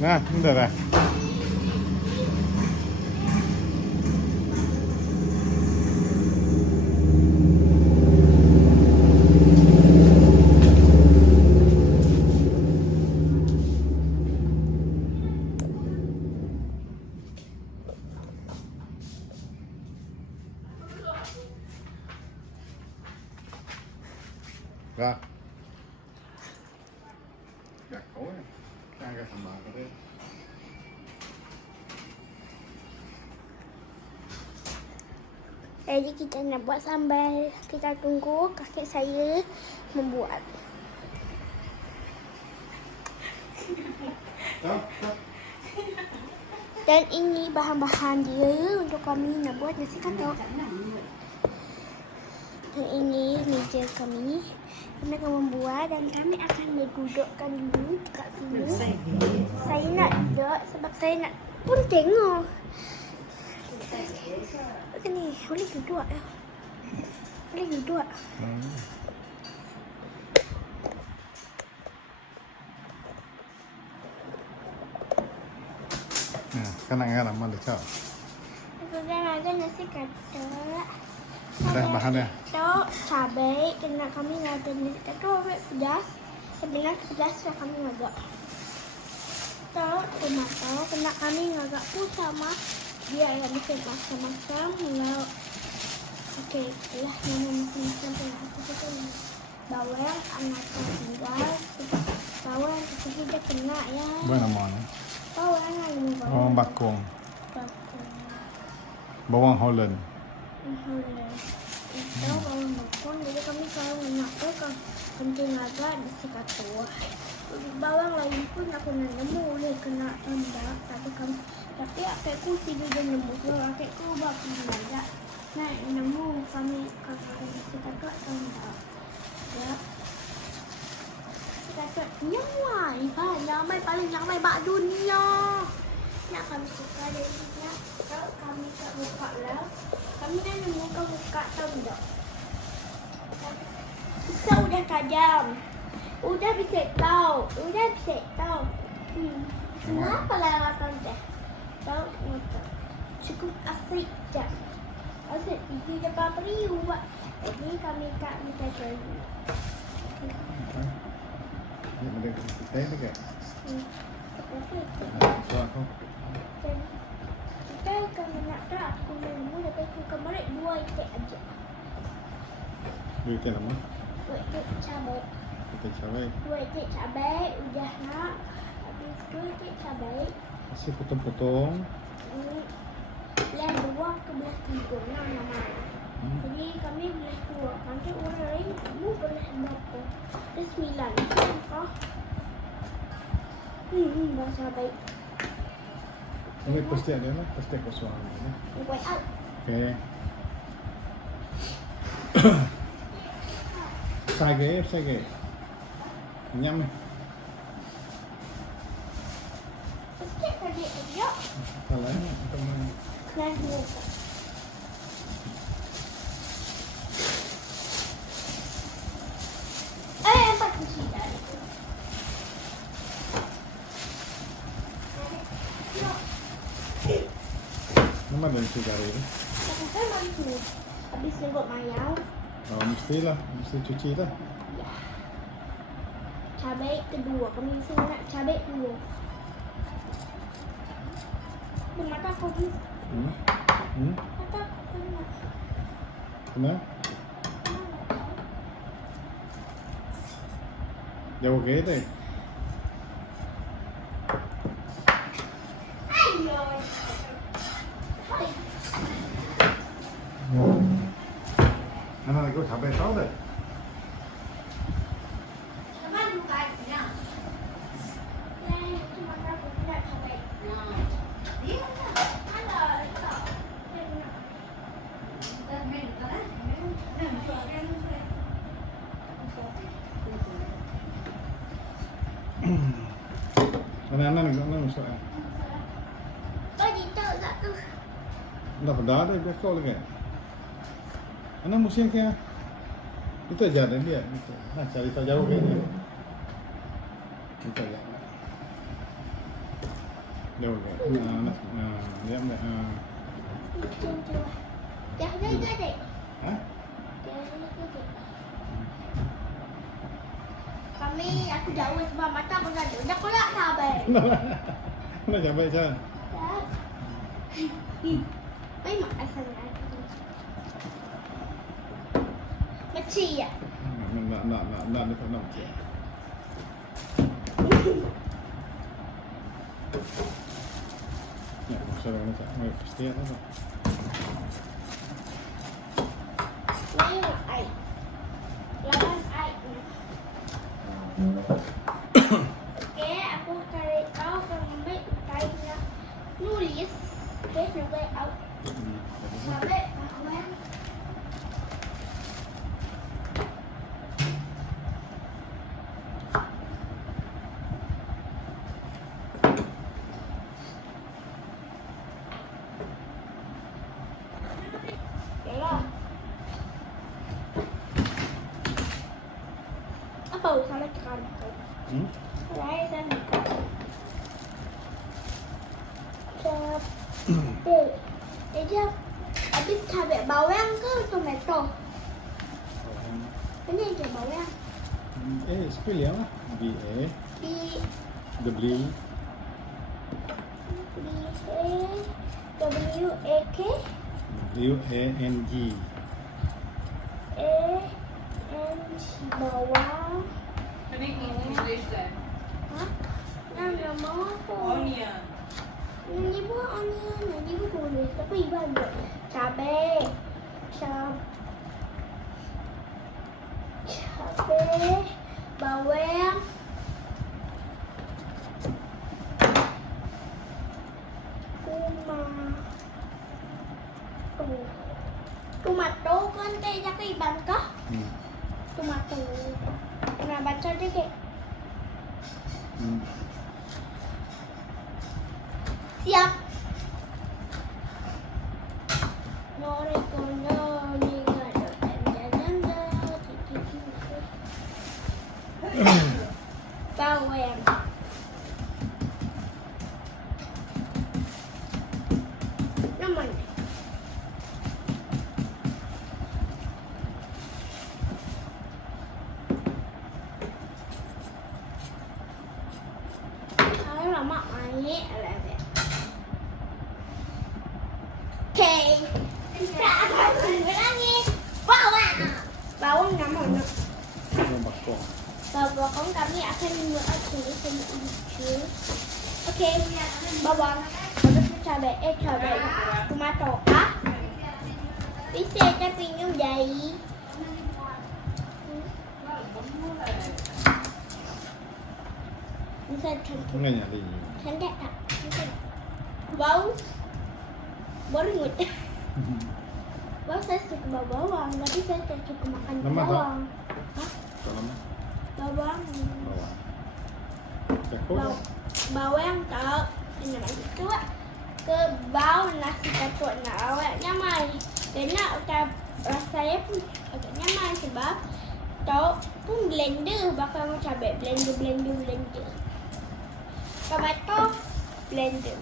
Nah, bentar dah. Ra. Gak kau ya. Agak sama katanya. Jadi kita nak buat sambal. Kita tunggu kakek saya membuat. Dan ini bahan-bahan dia untuk kami nak buat nasi katuk. Dan ini meja kami. Kami akan membuat dan kami akan dudukkan dulu kat sini. Saya nak duduk sebab saya nak pun tengok. Ni boleh duduk ya. Boleh duduk. Nah, kanak-kanak mana cak? Kita nak ada nasi katuk. Dah bahan dah. Katuk, cabai, kena kami ada nasi katuk pedas. Sebenarnya pedas lah kami agak. Katuk, tomato, kena kami agak pun sama. Dia agak bisa macam-macam. Kalau okey, lah nama macam-macam pun. Bawang, anak tinggal. Bawang itu dia kena ya. Buat nama ni. Bawang ada Bawang bakung. bakung. Bawang Holland. Itu bawang bakung. Jadi kami kalau nak tu kan penting agak disikat tua. Bawang lain pun aku nak nemu boleh kena tanda. Tapi akakku tidur dan nemu. Kalau akakku buat pergi agak. Nah nemu kami kakak disikat tua tanda. Ya. Disikat tua. Wah, ramai paling ramai bak dunia. Nak kami suka dari dia. Kalau kami tak buka lah. Kami dah nemu kau buka tahu tak? Pisau udah tajam. Udah bisa tahu. Kenapa lah tante? Tahu tak? Cukup asik je. Asik pergi depan periu buat. Ini kami kat minta cari. Ni boleh kita dekat. Buat kau. Kita kalau nak tak aku nemu dapat aku kemarin 2 ikat aja. Duit ke nama? 2 ikat cabai. Kita cabai. 2 ikat cabai udah nak. Habis 2 ikat cabai. Masih potong-potong. Belah 2 ke belah 3 nama. Jadi kami belah 2. Nanti orang lain kamu belah berapa? Ada 9. Kau? Bahasa baik. Ini pasti ada lah, pasti kosong. Buat out. Okay. Sage. Nyam. Sikit lagi aja. Salah ni, teman. Kelas 2. Empat kunci dah. Nama dan cigari ni. Saya mampu. Habis tengok mayau. Oh, mestilah, mesti cuci lah. Ya. Cabai kedua. Kami mesti nak cabai 2. Mata aku ni. Mata aku ni. Kena? Jauh ke tu? Ayo. Anak aku cabai tahu tak? Kamu buka ni. Cuma aku tidak cabai. Dia ada. Anak-anak nak masuk. Bagi tahu tak tu. Dah dah biar kau lagi. Anak musim ke? Itu aja dan dia. Nah, cari tahu jauh ke ni. Itu aja. Jauh ke? Diam deh. Dah dah adik. Hah? Kami aku jauh sebab mata aku dah ada. Dah kolak sabar. Mana cabai Chan? Dah. Mai mak asal aku. Meci ya. Nak ni tak nak je. Ya, masa orang tak mau pasti apa? Mai mak ai. Lawan ai. Okay, aku cari tahu sampai kainnya nulis. Okay, sampai out. Sampai kawan. Yalah. Apa usaha cakap? Saya sana. Dia habis cabai bawang ke tomato? Ini dia bawang. Spell ya lah. B-A B W W A K W-A-N-G. A N G bawang. Can I eat English then? Hah? Nama apa? Onion. Ini pun onion, ini pun tulis. Tapi ibu ada cabai, cabai, bawang, tomato kan kayaknya ke iban kah? Tomato. Pernah baca deh kek. Siap. Bawang. Namanya. Kalau lama main ada. Okay. Kita akan mengulangi bawang. Bawang namanya. Yang bakong. Bawang kami akan mengulangi sama hijau. Okay. Bawang. Habis itu cabai. Tomato. Bisa tapi minum dari. Bisa cantik. Enggak nyari. Cantik tak? Bau. Baru ingat. Bau saya suka bawang, tapi saya tak suka makan Nama tak? bawang. Hah? Tak lama. Bawang. Bawang. Cakap. Bawang tak. Ini lagi tu. Ke bau nasi katuk nak awak nyaman. Kena ucap rasanya pun agak nyaman sebab tau pun blender bakal macam blender. Tomato blender.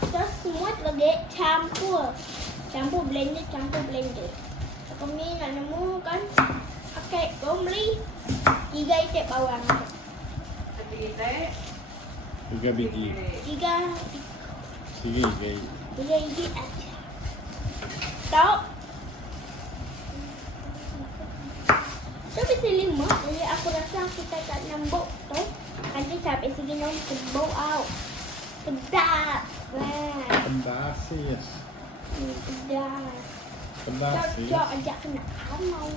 Terus semua lagi campur blender. Kami nak nemu kan pakai gomli 3 ikat bawang. Kita 3 biji. 3 3 ikat aja. Tahu? Tapi bisa 5, jadi aku rasa kita tak nambuk tu. Nanti sampai segi nak bau out. Pedas. Wah. Pedas yes. Pedas. Pedas yes. Cocok ajak kena mau.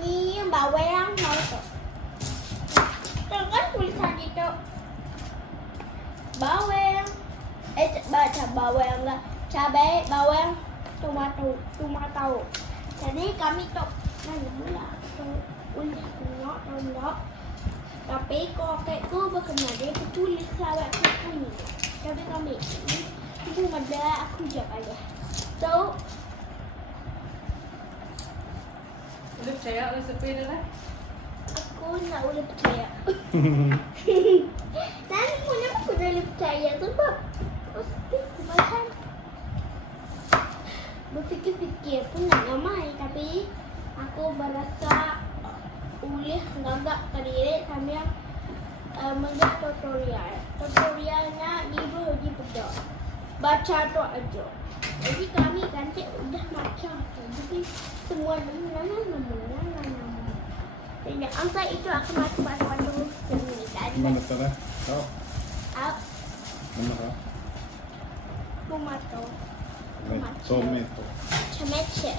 Ni bawang mau tu. Kan tulisan itu. Bawang. Baca bawang lah. Cabai, bawang, tomato. Jadi kami tu mana mula tu ulis tengok. Tapi kakekku berkena dia tulis sahabat aku ni. Tapi kami itu ada aku jawab aja. So boleh percaya resepi dia lah. aku nak boleh percaya. Dan kenapa aku boleh percaya sebab Pasti kebanyakan. Berfikir-fikir pun nak ramai, tapi aku berasa boleh agak terlirik sambil melihat tutorial. Tutorialnya di betul. Baca tu aja. Jadi kami cantik udah macam tu. Jadi semua nama. Dan angka itu aku masuk dulu sini. Mana sana? Kau? Up, Mana kau? tomato. Tomato. Tomato.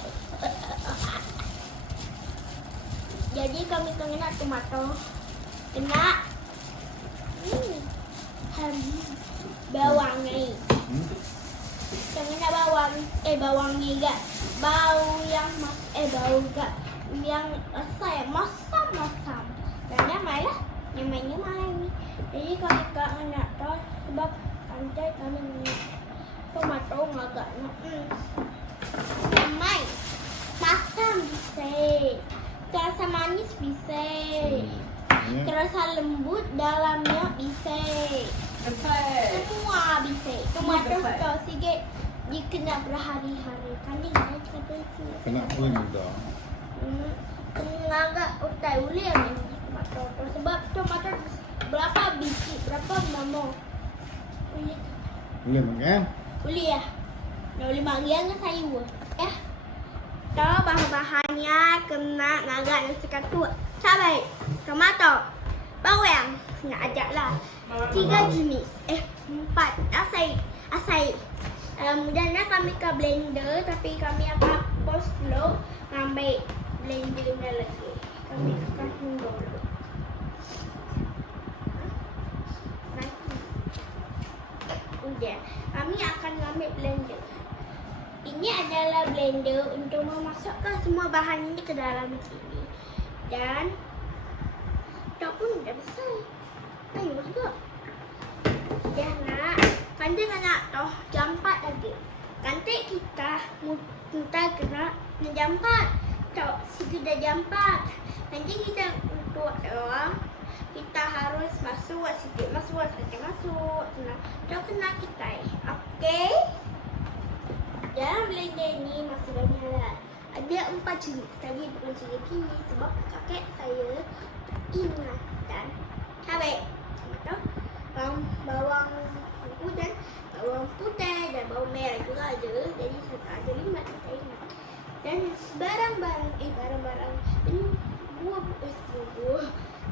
Jadi kami kena tomato. Kena bawang ni. Kena bawang ni gak. Bau yang bau gak. Yang saya masam. Dan nyamai lah. Nyamai ni. Jadi kami kena tahu sebab pantai kami ni tomato agak nyamai. Masam bisa. Terasa manis bisa. Terasa lembut dalamnya bisa. Semua bisa. Tomato tu sikit dikena berhari-hari. Kan dia kata itu. Kena boleh muda. Agak utai boleh ni tomato tu. Sebab tomato berapa biji, berapa mamo. Boleh makan? Boleh ya. Dah boleh makan dengan sayur. Tahu bahan-bahannya kena agak nasi katu. Cabai, tomato, bawang. Nak ajaklah. 3 jenis. 4 asai. Dan kami ke blender, tapi kami akan pause dulu ambil blendernya lagi. Kami akan tunggu dulu. Udah, kami akan ambil blender. Ini adalah blender untuk memasukkan semua bahan ini ke dalam sini. Dan tak pun dah besar. Ayo juga. Dah nak. Kantik nak toh jampat lagi. Kantik kita kena menjampat. Tok sudah jampat. Nanti kita untuk doang. Kita harus masuk sikit. Masuk. Tok kena kita. Okey. Dalam blender ni masih banyak hal. Ada 4 jenis. Tadi bukan jenis ini sebab kakek saya ingatkan. Cabai, tomato, bawang putih dan bawang merah juga ada. Jadi ada 5 kita ingat. Dan barang-barang ini buah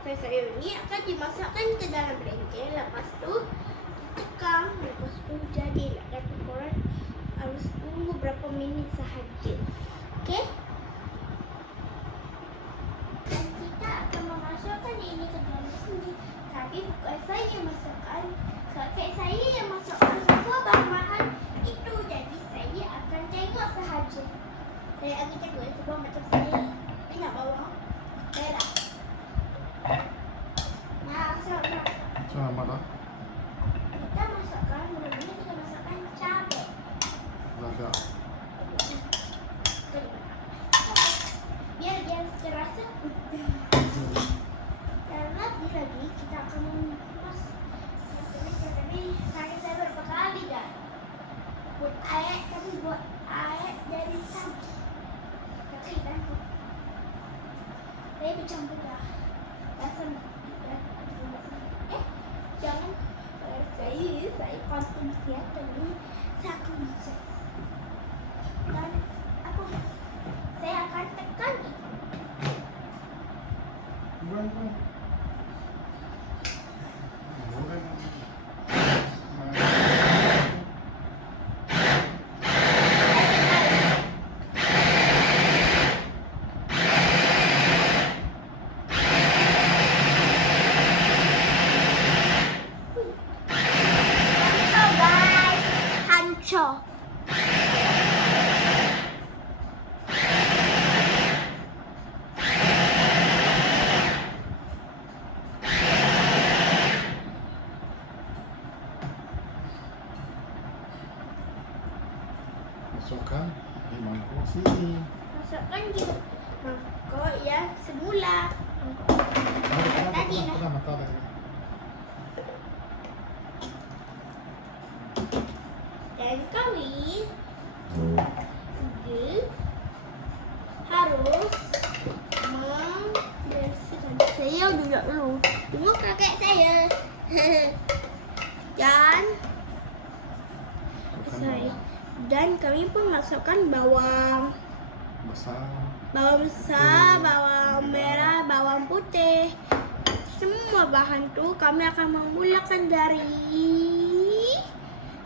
sayur ni akan dimasukkan ke dalam blender. Lepas tu ditekan. Lepas tu jadilah. Tapi korang harus tunggu berapa minit sahaja. Okey? Dan kita akan memasukkan ini ke dalam sini. Tapi bukan saya yang masukkan. Kakek saya yang masukkan semua bahan-bahan itu. Jadi saya akan tengok sahaja. Saya akan tengok sebab macam saya. Ingat bawang merah. Masukkan. Sama dah. Kita masukkan. Mula-mula kita masukkan cabai. Ada. Biar dia terasa putih. Dan lagi kita akan mengemas. Tapi saya berapa kali dah buat air, tapi buat air dari tangki. Kecil kan? Saya bercampur dah. Rasa jangan saya konten kelihatan ni saya akan bisa. Dan apa? Saya akan tekan ni. Boleh. Hancur. Masukkan di mangkuk sini. Masukkan di mangkuk yang semula. Mangkuk tadi lah. Mata lagi. Dan kami harus membersihkan. Saya duduk dulu. Tunggu kakek saya. Dan kami pun masukkan bawang besar, bawang merah, bawang putih. Semua bahan tu kami akan memulakan dari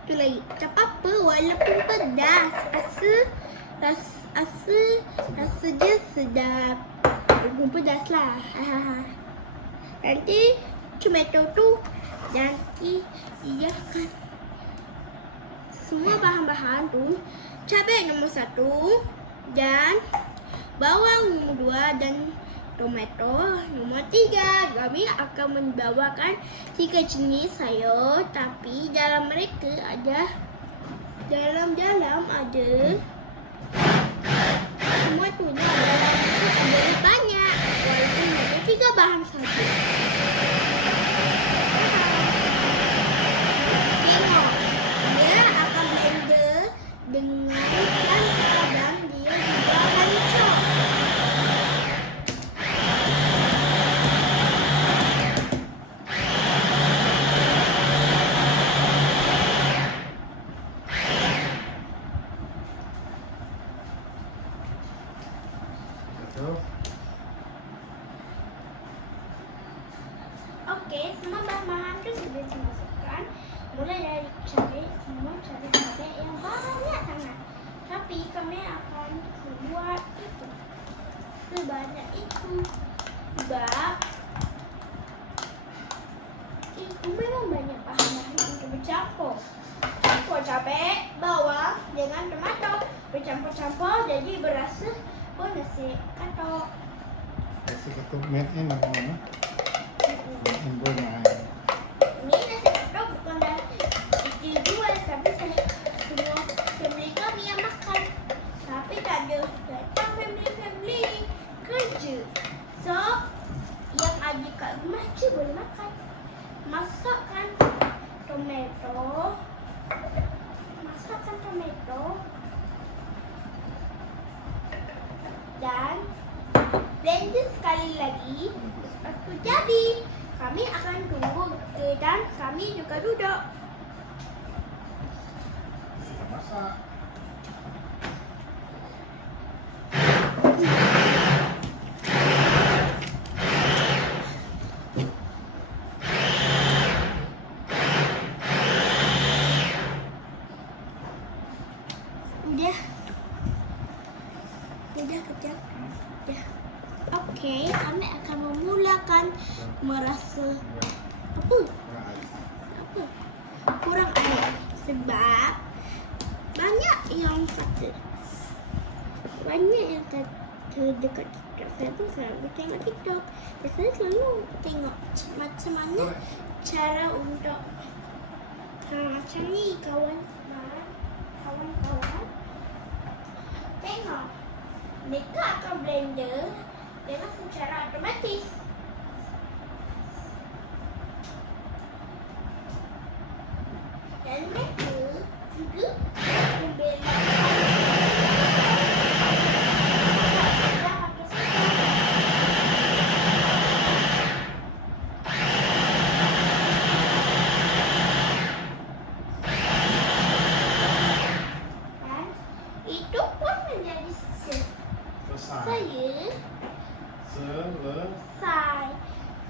tu lagi. Tak apa walaupun pedas. Rasa dia sedap. Walaupun pedas lah. Nanti tomato tu nanti dia akan semua bahan-bahan tu. Cabai nombor 1 dan bawang nombor 2 dan tomato nombor 3. Kami akan membawakan 3 jenis sayur, tapi dalam mereka ada dalam ada semua tu ada banyak walaupun ada 3 bahan saja. Tengok, dia akan blender dengan kadang dia juga hancur. Okey, semua bahan-bahan tu sudah dimasukkan. Mulai dari cabai, semua cabai yang banyak sangat. Tapi kami akan buat itu sebanyak itu sebab itu memang banyak bahan-bahan untuk bercampur. Campur cabai, bawang dengan tomato, bercampur-campur jadi berasa pun nasi katok. Nasi katuk made in apa mana? Made in Brunei. Ini nasi katok bukan dari dijual, tapi semua family kami yang makan. Tapi tak ada datang family kerja. So, yang ada kat rumah je boleh makan. Masakkan tomato. Dan blender sekali lagi. Lepas tu jadi. Kami akan tunggu dan kami juga duduk. Masak. Udah kejap. Dah. Okey, kami akan memulakan merasa apa? Kurang air. Sebab banyak yang kata dekat TikTok. Saya pun selalu tengok TikTok. Saya selalu tengok macam mana cara untuk macam ni kawan-kawan. Tengok. Mereka akan blender dengan secara otomatis. Dan mereka juga membeli itu pun menjadi selesai.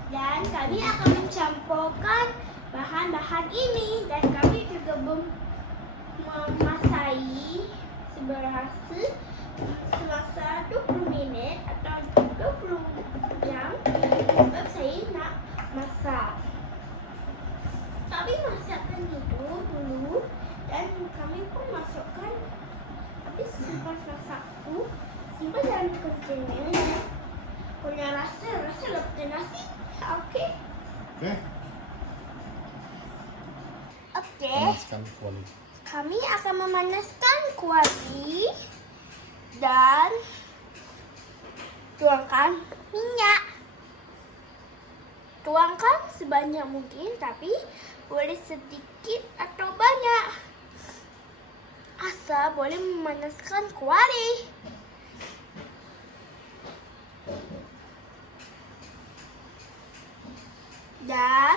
Dan kami akan mencampurkan bahan-bahan ini dan kami juga memasai seberasa selasa 20 minit atau 20 jam sebab saya nak masak. Tapi masakkan itu dulu dan kami pun masukkan. Habis lepas masak tu simpan dalam kontainer ya. Punya rasa lepas nasi. Okey. Okey. Panaskan kuali. Kami akan memanaskan kuali dan tuangkan minyak. Tuangkan sebanyak mungkin tapi boleh sedikit atau banyak. Asal boleh memanaskan kuali. Dan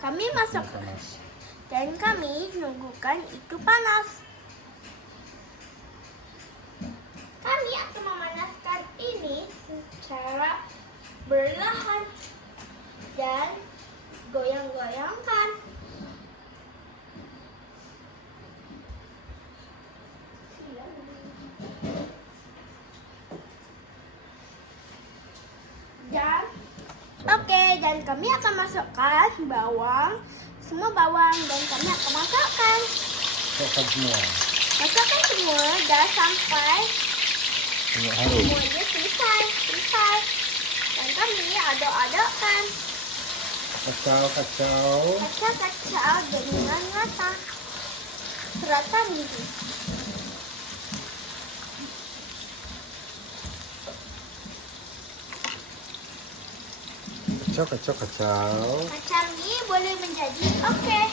kami masuk. Panas. Dan kami nunggukan itu panas. Kami akan memanaskan ini secara perlahan dan goyang-goyangkan. Dan dan kami akan masukkan bawang, semua bawang, dan kami akan masukkan semua. Masukkan semua dan sampai Tengok harum. semuanya selesai. Dan kami aduk-adukkan. Kacau. Kacau dengan rata gini. Kacau. Macam ni boleh menjadi okey.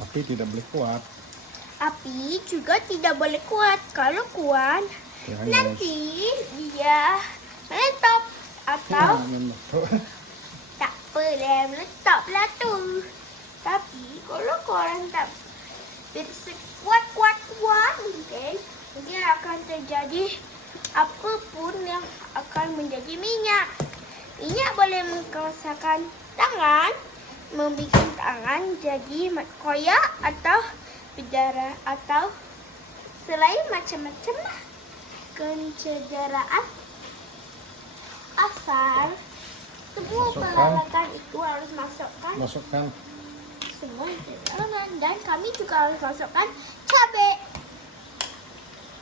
Api tidak boleh kuat. Api juga tidak boleh kuat. Kalau kuat, Ya, nanti dia meletup atau tak boleh meletup lah tu. Tapi kalau korang tak kuat mungkin akan terjadi apa pun yang akan menjadi minyak. Minyak boleh mengkerosakan tangan, membuat tangan jadi koyak atau berdarah atau selain macam-macam lah. Kecederaan asal semua peralatan itu harus masukkan semua peralatan, dan kami juga harus masukkan cabai.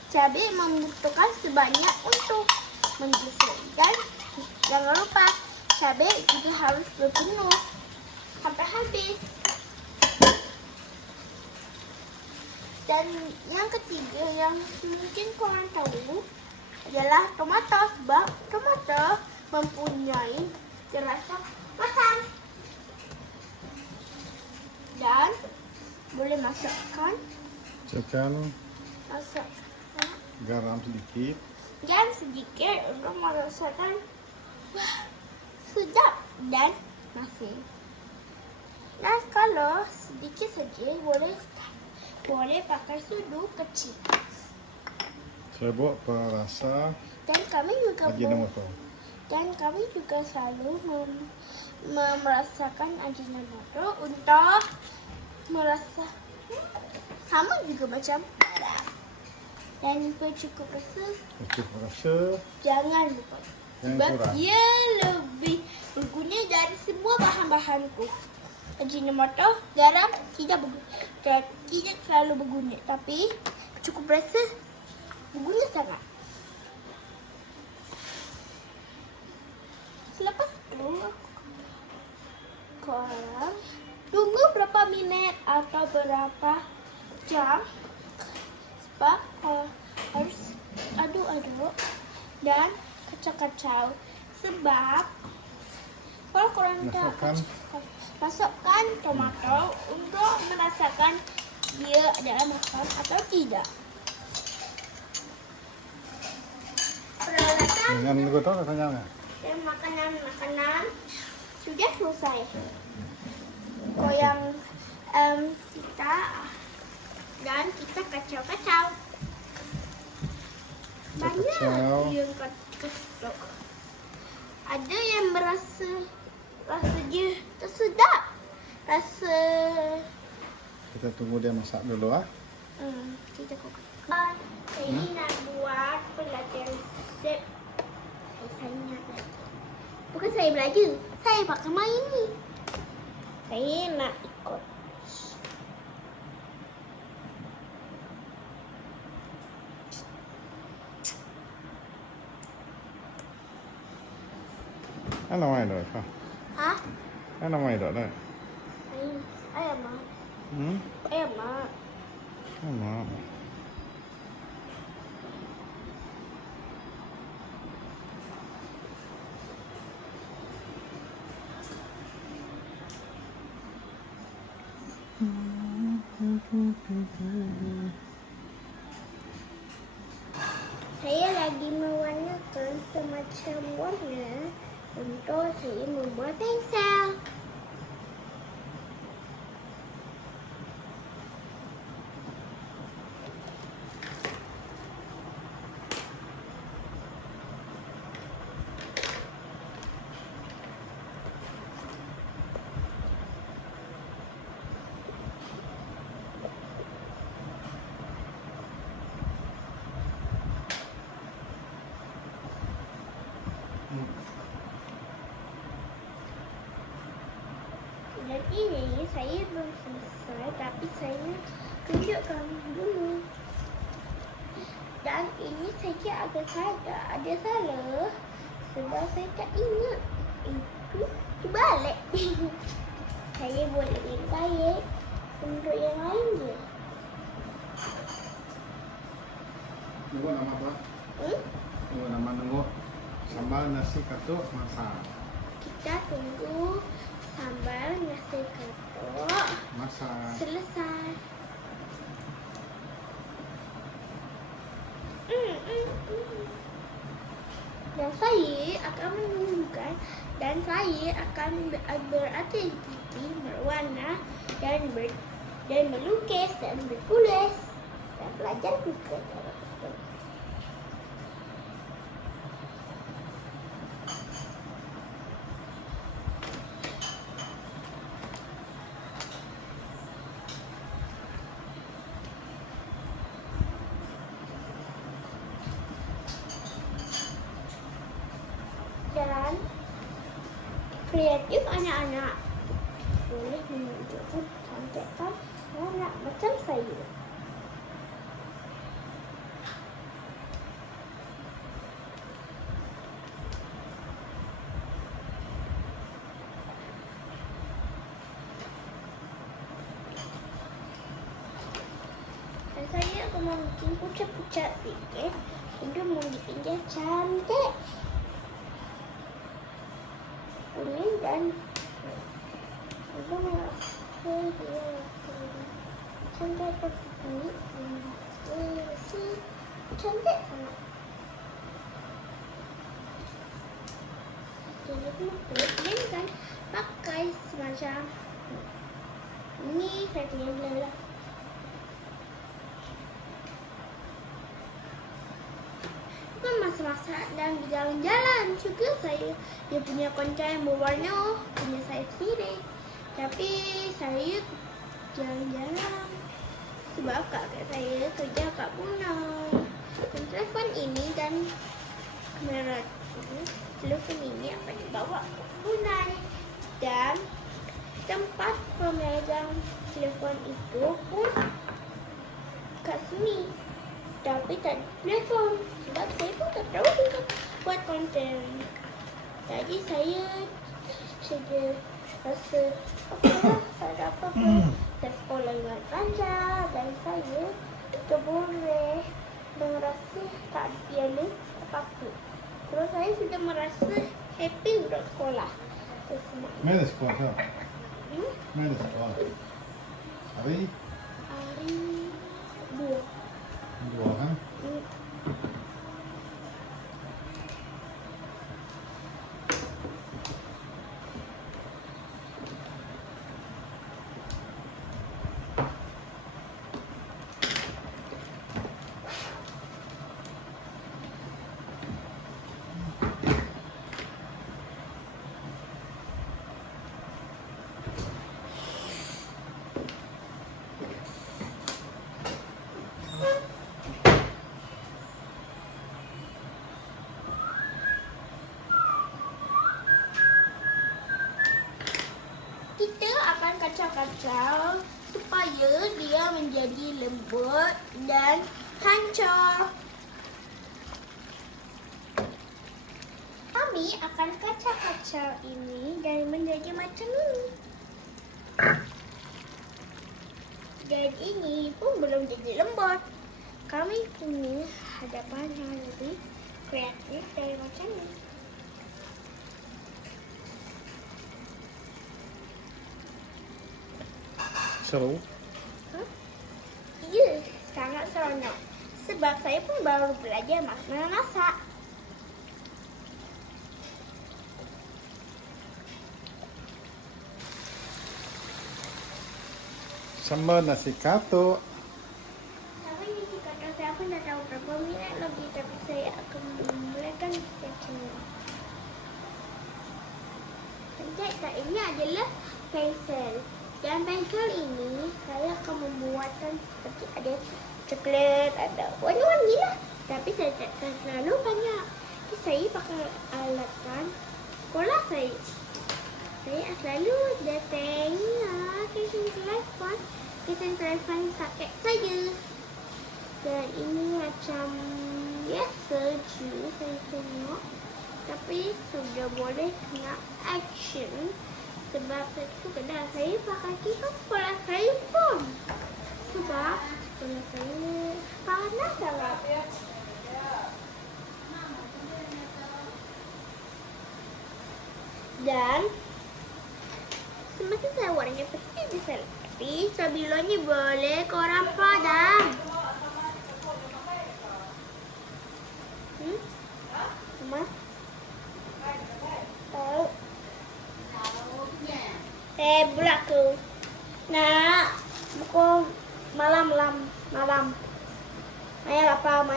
Cabai membutuhkan sebanyak untuk menggosok, dan jangan lupa cabai juga harus berpenuh sampai habis. Dan yang ketiga yang mungkin korang tahu adalah tomato, sebab tomato mempunyai rasa masam. Dan boleh masukkan garam sedikit. dan sedikit untuk merasakan sedap dan masin. Dan kalau sedikit saja boleh pakai sudu kecil. Saya buat perasa Dan kami juga selalu merasakan Ajinomoto untuk merasa sama juga macam garam. Dan cukup rasa jangan lupa, sebab kurang. dia lebih berguna dari semua bahan-bahanku. Ajinomoto, garam tidak selalu berguna, tapi cukup rasa berguna sangat. Selepas itu, korang tunggu berapa minit atau berapa jam, sebab harus aduk-aduk dan kacau-kacau. Sebab kalau korang tak masukkan tomato untuk merasakan dia adalah matang atau tidak. Peralatan dengan gotong katanya. dan makanan sudah selesai. Goyang kita dan kita kacau-kacau. Banyak yang kacau. Ada yang rasa dia tersedap. Rasa Kita tunggu dia masak dulu ah. kita kukuh. Ini nak buat pelatihan resep. Saya nak bukan saya belajar. Saya pakai main ni. Saya nak ikut. Ano mai rồi ha? Hah? Ano mai rồi đấy? Ayam mak. Ayam mak. Ano? Saya lagi mewarnakan semacam warna untuk saya membuat pensel. Dan ini saya belum selesai, tapi saya tunjukkan dulu. Dan ini saya agak ada salah sebab saya tak ingat itu terbalik. Saya buat lebih baik untuk yang lain je. Nunggu nama apa? Nunggu nama sambal nasi katuk masak. Kita tunggu sambal nasi katuk Masak. selesai. Dan saya akan menunjukkan dan saya akan beraktiviti berwarna dan melukis dan bertulis dan belajar juga cara betul. Dan kreatif anak-anak boleh menunjukkan contekan anak macam saya. Dan saya akan membuat pucat-pucat sikit untuk membuatnya cantik. Kuning dan itu merasa dia cantik seperti cantik sangat. Jadi mungkin kan pakai semacam ini saya punya blur. Masa-masa dan di jalan-jalan juga saya dia punya konca yang berwarna punya saya sendiri, tapi saya jalan-jalan sebab kakak saya kerja kat Brunei. Dan telefon ini dan kamera telefon ini akan dibawa ke Brunei dan tempat pemegang telefon itu pun kat sini. Tapi tak ada telefon sebab saya pun tak tahu juga buat konten. Jadi saya saja rasa ada apa-apa. Saya sekolah dengan lancar dan saya tak boleh merasa tak ada apa-apa. Terus saya sudah merasa happy untuk sekolah. Mana sekolah kau? Mana sekolah? Hari Hari 2. dua kan? Kita akan kacau-kacau supaya dia menjadi lembut dan hancur. Kami akan kacau-kacau ini dan menjadi macam ini. Dan ini pun belum jadi lembut. Kami punya hadapan yang lebih kreatif dari macam ini. Seru. Hah? konyol. Sebab saya pun baru belajar masak. Sama nasi kato. Tapi ini kata saya pun dah tahu berapa minit lagi. Tapi saya akan memulakan sketching. Dan ini adalah pensel. Dan pensel ini saya akan membuatkan seperti ada coklat, ada warna-warni lah. Tapi saya tak terlalu banyak. Jadi saya pakai alatan sekolah saya. Saya selalu datang kitchen telefon pakai saja. Dan ini macam biasa je saya tengok. Tapi sudah boleh kena action. Sebab satu kedai saya pakai kipas sekolah saya pun. Sebab sekolah saya panas sangat. Dan semasa saya warnanya pasti bisa. Tapi sebilanya boleh korang padam. Mama? Tahu. Belakang. Nak, buku malam. Maya lapar.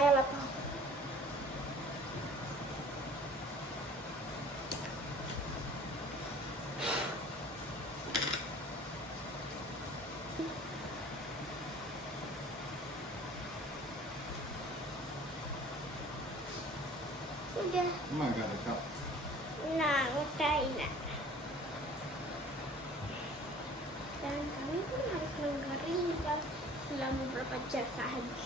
Sudah. Emang gak ada cup. Nah, makai nak. Dan kami pun harus menggeringkan selama beberapa jam sahaja.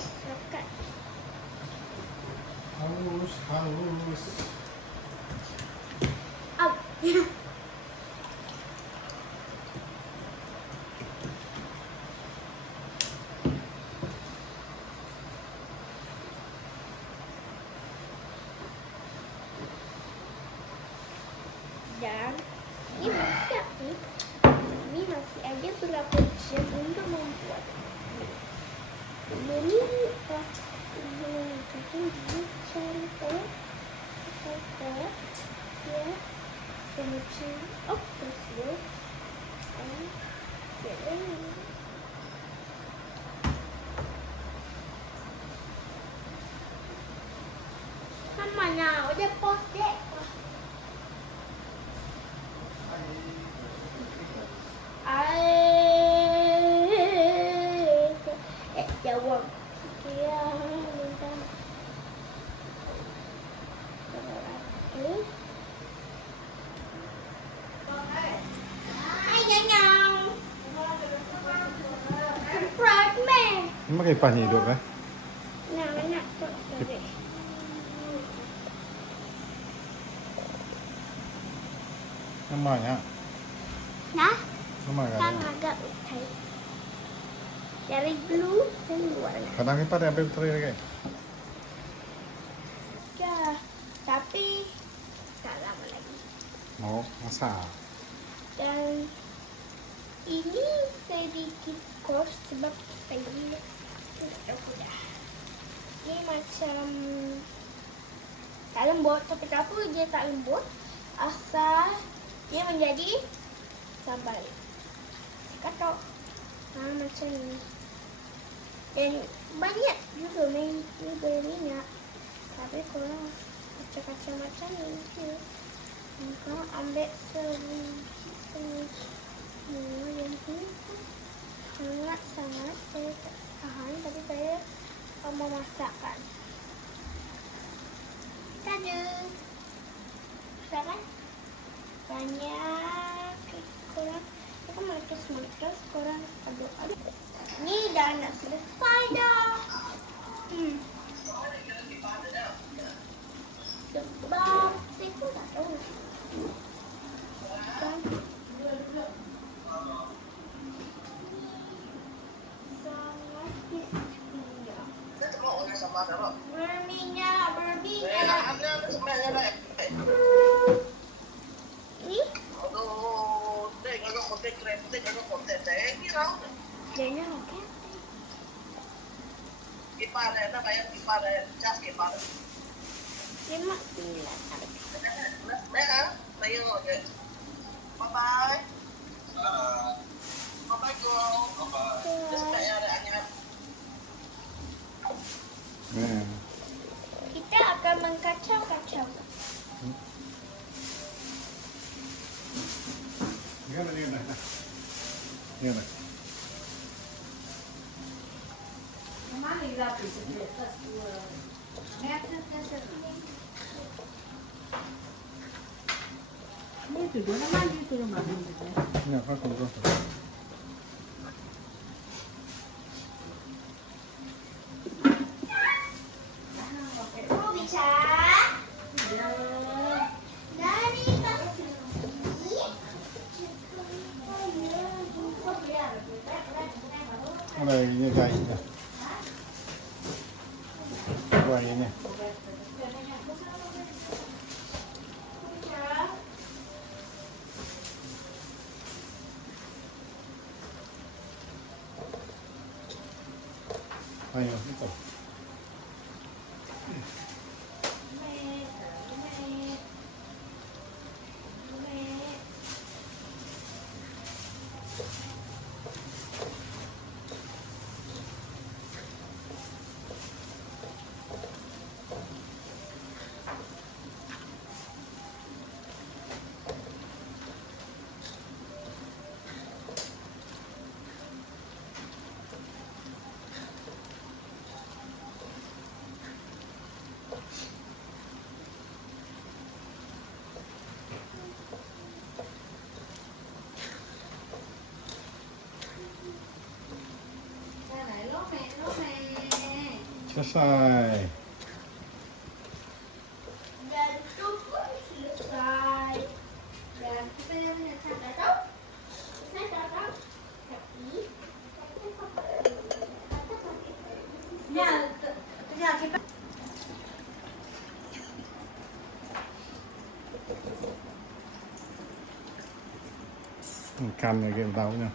Sekat. Haus. Au. Dan ini masih ada berapa jam untuk membuat. Ini contoh ya semacam octopus ya. Mana udah post deh. Jawab. Ya, minta. Hai nyanyang. Semprot meh. Emang kayak pani hidup kan? Nak tu. Namanya. Nah, Nama gak kan ada. agak utai. Dari blue dan warna. Kadang kita ada ambil teri lagi. Ya, tapi tak lama lagi. Mau masak. Dan ini sedikit coarse sebab saya tak tahu dah. Ini macam tak lembut, tapi kenapa dia tak lembut? Asal dia menjadi sambal. Kata macam ni. Dan banyak juga minyak. Tapi korang kacang-kacang macam ni je. Kau ambil yang ini sangat saya tak tahan, tapi saya mau masakkan. Tada! Besar kan? Banyak. Korang akan meletus-meletus. Korang aduk-aduk. Ni dah nak selesai dah. Sebab saya pun tak tahu. Sangat berminyak. Ini Aduh, dek, agak konten kreatif, agak konten dek, ini raw. jadinya oke. Kipas deh, nah kayak kipas deh, cas kipas. 59 tarik. Dek ah, tayo oke. Bye bye. Bye bye girl. Terus kayak ada anyar. Nah, Kita akan mengkacau-kacau. gimana nih nak? Gimana? Kemana rapi sekitar dua meter kasar. Ini tuh dia mandi tuh rumah ini. Ini apa kalau Oh, bisa. Dari tadi. ada ini gayanya. Gayanya. Ayo, itu. Selesai. Dan itu pun selesai. Dan kita yang saya tahu. Saya tahu. Tapi Ya, ya kita Cam này cái tao nha.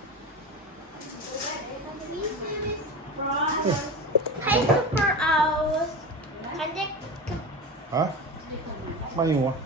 Hai Super Aus. Adik Hả? Bao nhiêu hả?